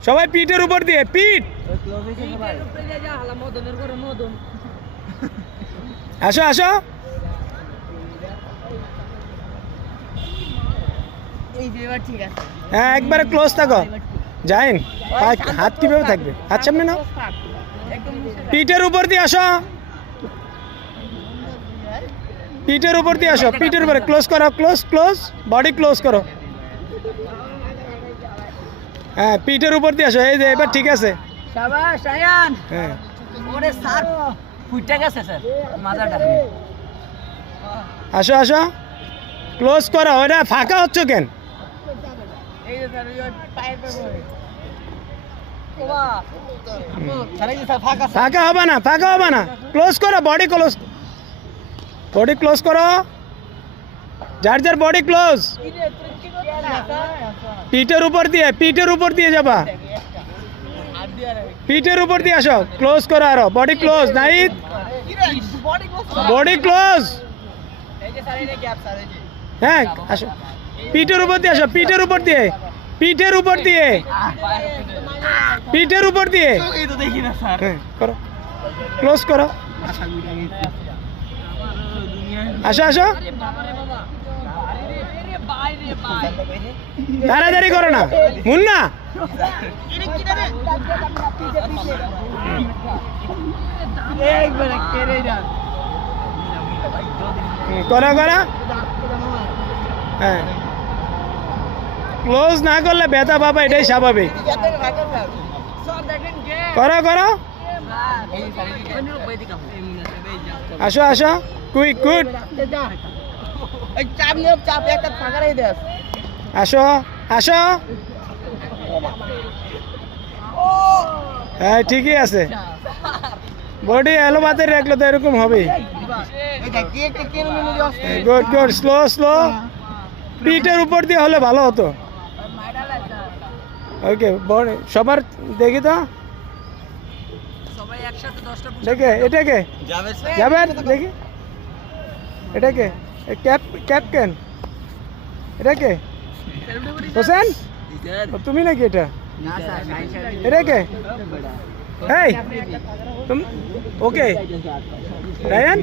সবাই পিঠের উপর দিয়ে পিঠ আসো আসো হ্যাঁ একবারে ক্লোজ থাকো যাইন হাত কিভাবে থাকবে হাত সামনে নাও পিঠের উপর দিয়ে আসো পিঠের উপর দিয়ে আসো পিঠের উপরে ক্লোজ করো ক্লোজ ক্লোজ বডি ক্লোজ করো হ্যাঁ পিঠের উপর দিয়ে আসো এই যে এবার ঠিক আছে শাবাশ আয়ান হ্যাঁ ওরে স্যার ফুইটা গেছে স্যার মাজাটা আসো আসো ক্লোজ করো ওটা ফাঁকা হচ্ছে কেন এই যে স্যার ওই পায়ের পরে ওবা স্যার এই যে স্যার ফাঁকা ফাঁকা হবে না ক্লোজ করো বডি ক্লোজ করো যার যার বডি ক্লোজ পিঠের উপর দিয়ে যাবা পিঠের উপর দিয়ে আসো ক্লোজ করো আরো body close night body close হ্যাঁ আসো পিঠের উপর দিয়ে আসো পিঠের উপর দিয়ে হ্যাঁ করো ক্লোজ করো আসো আসো তাড়াতাড়ি করো না মুন্না করো করো হ্যাঁ ক্লোজ না করলে ব্যথা পাবা এটাই স্বাভাবিক করো করো আসো আসো কুইক গুড আসো আসো হ্যাঁ ঠিকই আছে বডি এলোপাতে রাখলে তো এরকম হবে গুড গুড স্লো স্লো পিঠের উপর দিয়ে হলে ভালো হতো ওকে বডি সবার দেখি তো দেখে এটাকে যাবেন দেখি এটাকে ক্যাপ কেন এটাকে হোসেন তুমি নাকি এটা এটাকে এই তুমি ওকে রায়ান